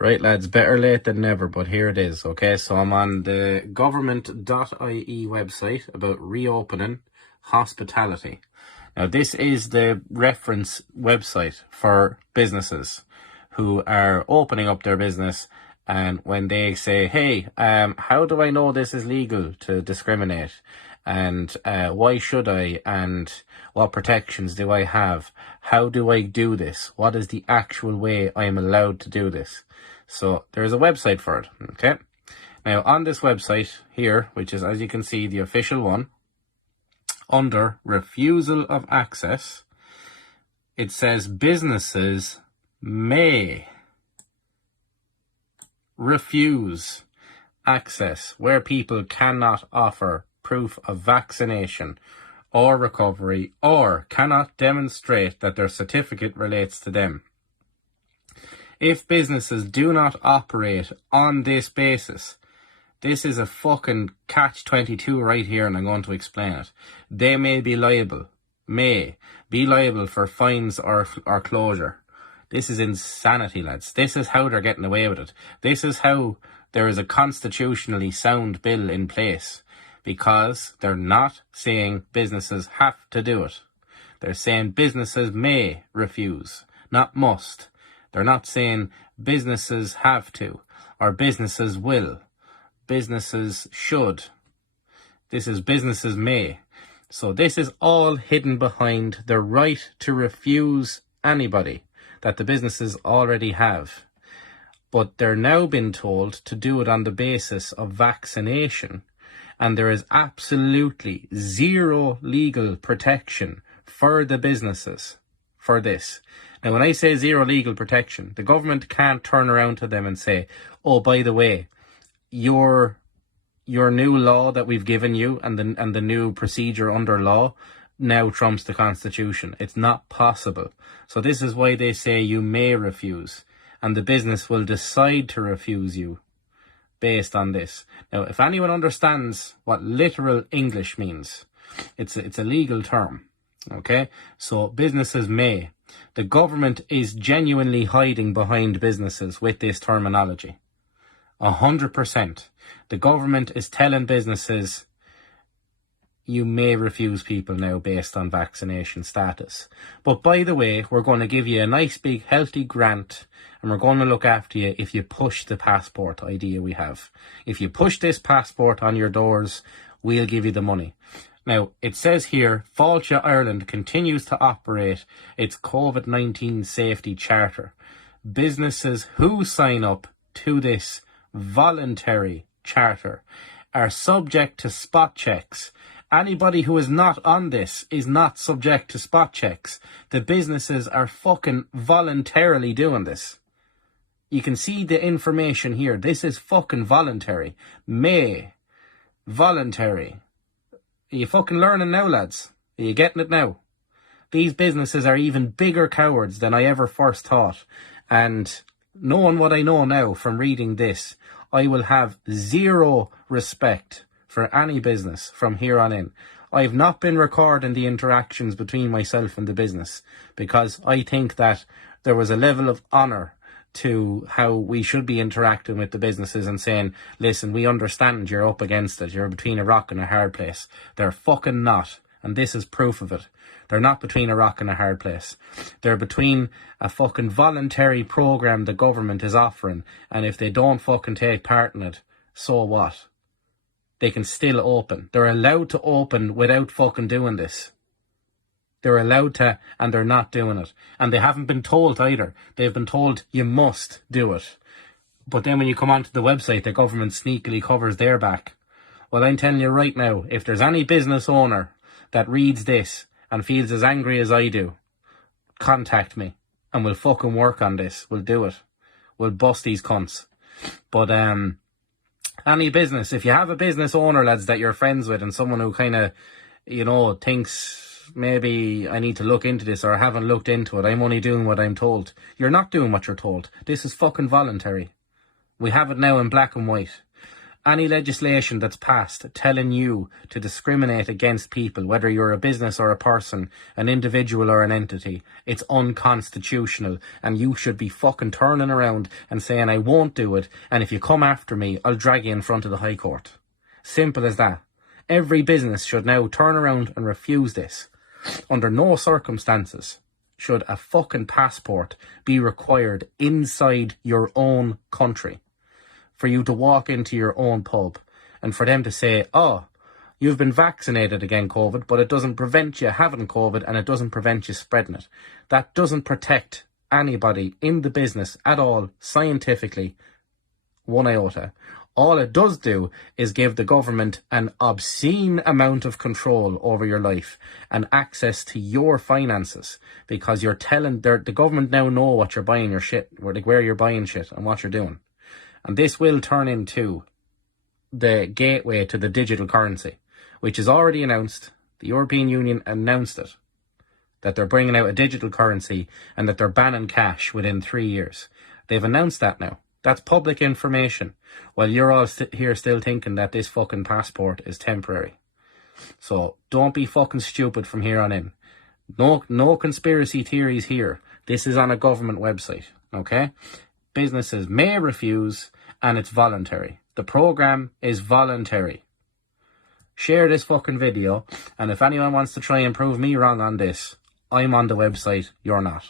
Right, lads, better late than never, but here it is, okay? So I'm on the government.ie website about reopening hospitality. Now, this is the reference website for businesses who are opening up their business, and when they say, hey, how do I know this is legal to discriminate? And why should I? And what protections do I have? How do I do this? What is the actual way I am allowed to do this? So there's a website for it, okay? Now, on this website here, which is, as you can see, the official one, under refusal of access, it says businesses may refuse access where people cannot offer proof of vaccination or recovery or cannot demonstrate that their certificate relates to them. If businesses do not operate on this basis, this is a fucking catch-22 right here, and I'm going to explain it. They may be liable for fines or closure. This is insanity, lads. This is how they're getting away with it. This is how there is a constitutionally sound bill in place, because they're not saying businesses have to do it. They're saying businesses may refuse, not must. They're not saying businesses have to, or businesses will. Businesses should. This is businesses may. So this is all hidden behind the right to refuse anybody that the businesses already have. But they're now been told to do it on the basis of vaccination. And there is absolutely zero legal protection for the businesses for this. Now, when I say zero legal protection, the government can't turn around to them and say, oh, by the way, your new law that we've given you and the new procedure under law now trumps the Constitution. It's not possible. So this is why they say you may refuse, and the business will decide to refuse you based on this. Now, if anyone understands what literal English means, it's a legal term, okay? So businesses may. The government is genuinely hiding behind businesses with this terminology. 100%. The government is telling businesses, you may refuse people now based on vaccination status. But by the way, we're going to give you a nice big healthy grant, and we're going to look after you if you push the passport idea we have. If you push this passport on your doors, we'll give you the money. Now, it says here, Fáilte Ireland continues to operate its COVID-19 safety charter. Businesses who sign up to this voluntary charter are subject to spot checks. Anybody who is not on this is not subject to spot checks. The businesses are fucking voluntarily doing this. You can see the information here. This is fucking voluntary. Voluntary. Are you fucking learning now, lads? Are you getting it now? These businesses are even bigger cowards than I ever first thought. And knowing what I know now from reading this, I will have zero respect for any business from here on in. I've not been recording the interactions between myself and the business, because I think that there was a level of honour to how we should be interacting with the businesses and saying, listen, we understand you're up against it. You're between a rock and a hard place. They're fucking not. And this is proof of it. They're not between a rock and a hard place. They're between a fucking voluntary program the government is offering. And if they don't fucking take part in it, so what? They can still open. They're allowed to open without fucking doing this. They're allowed to, and they're not doing it. And they haven't been told either. They've been told you must do it. But then when you come onto the website, the government sneakily covers their back. Well, I'm telling you right now, if there's any business owner that reads this and feels as angry as I do, contact me and we'll fucking work on this. We'll do it. We'll bust these cunts. But any business, if you have a business owner, lads, that you're friends with, and someone who kind of, thinks maybe I need to look into this, or I haven't looked into it, I'm only doing what I'm told. You're not doing what you're told. This is fucking voluntary. We have it now in black and white. Any legislation that's passed telling you to discriminate against people, whether you're a business or a person, an individual or an entity, it's unconstitutional, and you should be fucking turning around and saying, I won't do it, and if you come after me, I'll drag you in front of the High Court. Simple as that. Every business should now turn around and refuse this. Under no circumstances should a fucking passport be required inside your own country for you to walk into your own pub and for them to say, oh, you've been vaccinated against COVID, but it doesn't prevent you having COVID and it doesn't prevent you spreading it. That doesn't protect anybody in the business at all, scientifically, one iota. All it does do is give the government an obscene amount of control over your life and access to your finances, because you're telling the government now know what you're buying your shit, where you're buying shit and what you're doing. And this will turn into the gateway to the digital currency, which is already announced. The European Union announced it, that they're bringing out a digital currency and that they're banning cash within 3 years. They've announced that now. That's public information. While you're all here still thinking that this fucking passport is temporary. So don't be fucking stupid from here on in. No conspiracy theories here. This is on a government website, okay? Businesses may refuse, and it's voluntary. The program is voluntary. Share this fucking video, and if anyone wants to try and prove me wrong on this, I'm on the website, you're not.